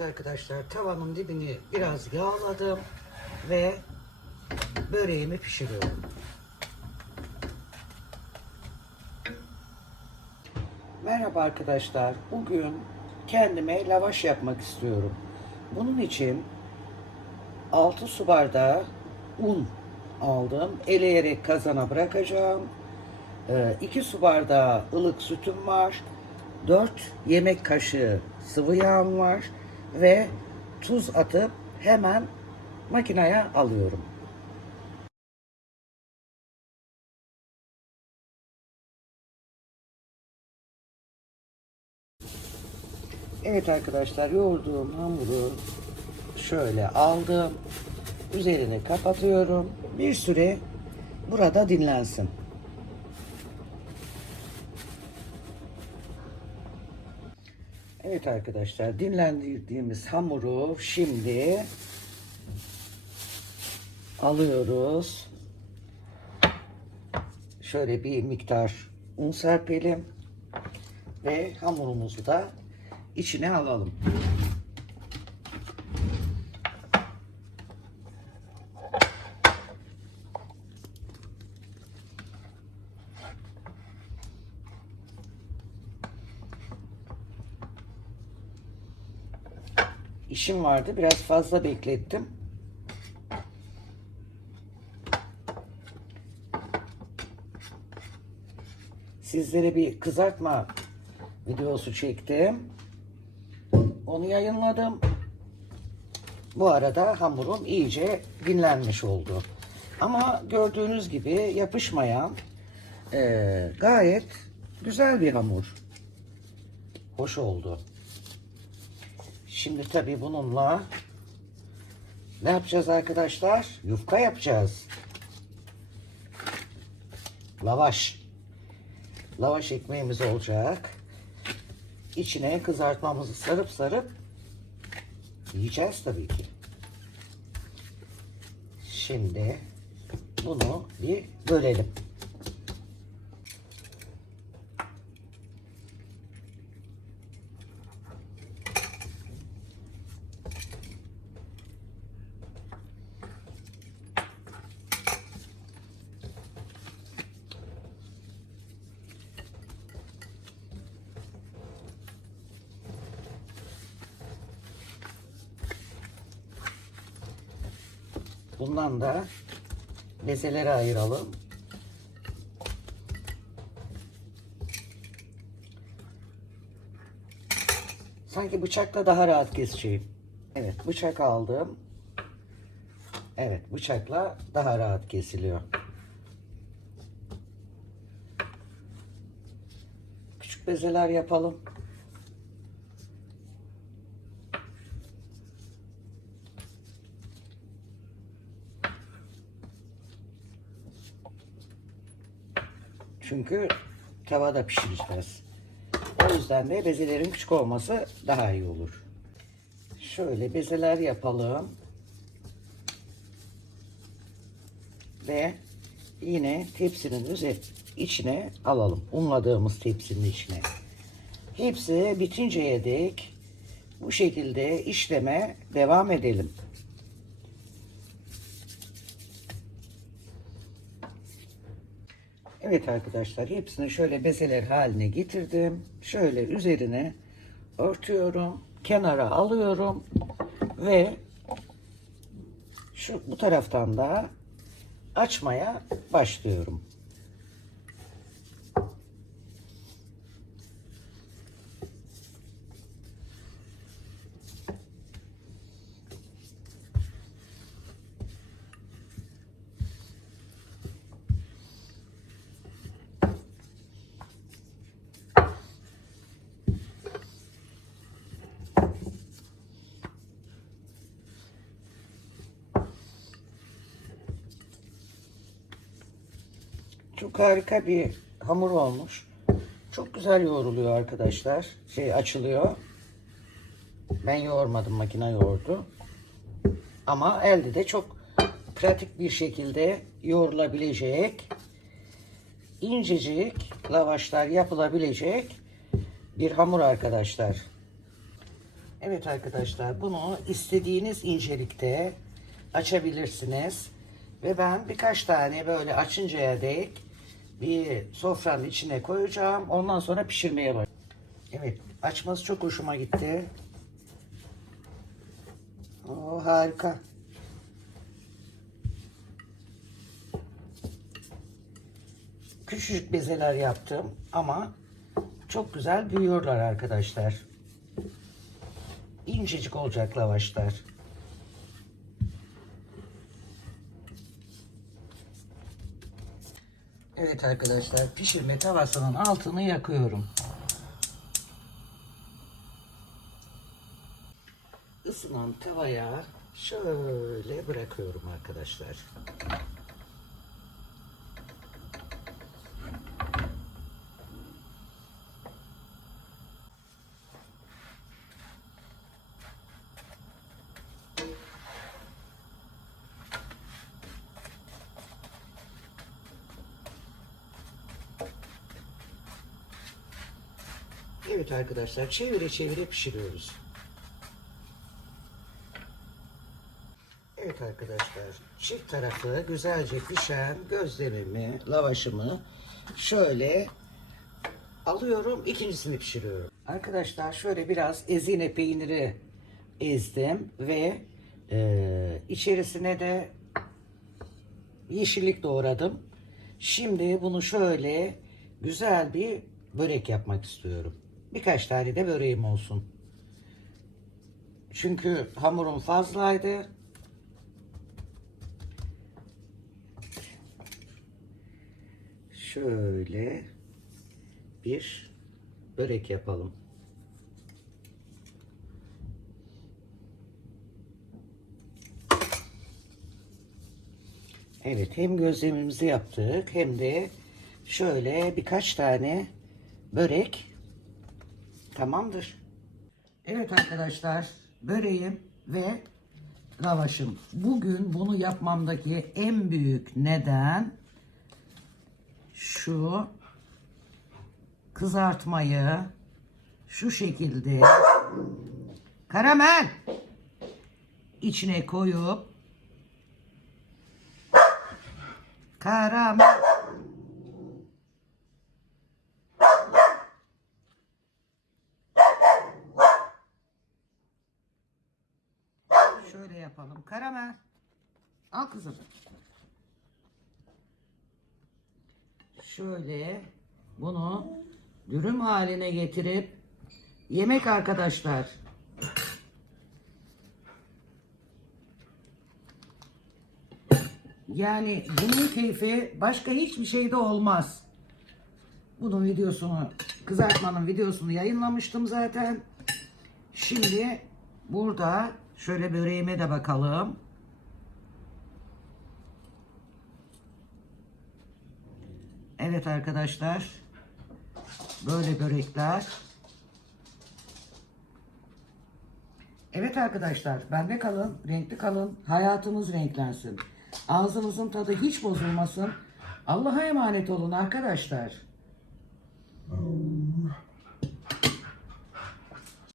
Evet arkadaşlar tavanın dibini biraz yağladım ve böreğimi pişiriyorum. Merhaba arkadaşlar. Bugün kendime lavaş yapmak istiyorum. Bunun için 6 su bardağı un aldım. Eleyerek kazana bırakacağım. 2 su bardağı ılık sütüm var. 4 yemek kaşığı sıvı yağım var. Ve tuz atıp hemen makineye alıyorum. Evet arkadaşlar yoğurduğum hamuru şöyle aldım. Üzerini kapatıyorum. Bir süre burada dinlensin. Evet arkadaşlar dinlendirdiğimiz hamuru şimdi alıyoruz. Şöyle bir miktar un serpelim ve hamurumuzu da içine alalım. İşim vardı. Biraz fazla beklettim. Sizlere bir kızartma videosu çektim. Onu yayınladım. Bu arada hamurum iyice dinlenmiş oldu. Ama gördüğünüz gibi yapışmayan eee, gayet güzel bir hamur. Hoş oldu. Şimdi tabii bununla ne yapacağız arkadaşlar? Yufka yapacağız. Lavaş. Lavaş ekmeğimiz olacak. İçine kızartmamızı sarıp sarıp yiyeceğiz tabii ki. Şimdi bunu bir bölelim. Bundan da bezelere ayıralım. Sanki bıçakla daha rahat keseceğim. Evet bıçak aldım. Evet bıçakla daha rahat kesiliyor. Küçük bezeler yapalım. Çünkü tavada pişireceğiz. O yüzden de bezelerin küçük olması daha iyi olur. Şöyle bezeler yapalım. Ve yine tepsinin üzeri içine alalım. Unladığımız tepsinin içine. Hepsi bitinceye dek bu şekilde işleme devam edelim. Evet arkadaşlar hepsini şöyle bezeler haline getirdim. Şöyle üzerine örtüyorum. Kenara alıyorum. Ve şu bu taraftan da açmaya başlıyorum. Çok harika bir hamur olmuş. Çok güzel yoğruluyor arkadaşlar. Şey açılıyor. Ben yoğurmadım makine yoğurdu. Ama elde de çok pratik bir şekilde yoğrulabilecek incecik lavaşlar yapılabilecek bir hamur arkadaşlar. Evet arkadaşlar bunu istediğiniz incelikte açabilirsiniz. Ve ben birkaç tane böyle açıncaya dek bir sofranın içine koyacağım. Ondan sonra pişirmeye başlayacağım. Evet açması çok hoşuma gitti. Oo, harika. Küçücük bezeler yaptım ama çok güzel büyüyorlar arkadaşlar. İncecik olacak lavaşlar. Evet arkadaşlar pişirme tavasının altını yakıyorum. Isınan tavaya şöyle bırakıyorum arkadaşlar. Evet arkadaşlar çevire çevire pişiriyoruz. Evet arkadaşlar çift tarafı güzelce pişen gözlemimi, lavaşımı şöyle alıyorum ikincisini pişiriyorum. Arkadaşlar şöyle biraz ezine peyniri ezdim ve e, içerisine de yeşillik doğradım. Şimdi bunu şöyle güzel bir börek yapmak istiyorum. Birkaç tane de böreğim olsun. Çünkü hamurum fazlaydı. Şöyle bir börek yapalım. Evet hem gözlemimizi yaptık hem de şöyle birkaç tane börek tamamdır. Evet arkadaşlar böreğim ve lavaşım. Bugün bunu yapmamdaki en büyük neden şu kızartmayı şu şekilde karamel içine koyup karamel Şöyle yapalım. Karamel. Al kızım. Şöyle bunu dürüm haline getirip yemek arkadaşlar. Yani bunun keyfi başka hiçbir şeyde olmaz. Bunun videosunu, kızartmanın videosunu yayınlamıştım zaten. Şimdi burada şöyle böreğime de bakalım. Evet arkadaşlar. Böyle börekler. Evet arkadaşlar, bende kalın, renkli kalın, hayatınız renklensin. Ağzınızın tadı hiç bozulmasın. Allah'a emanet olun arkadaşlar.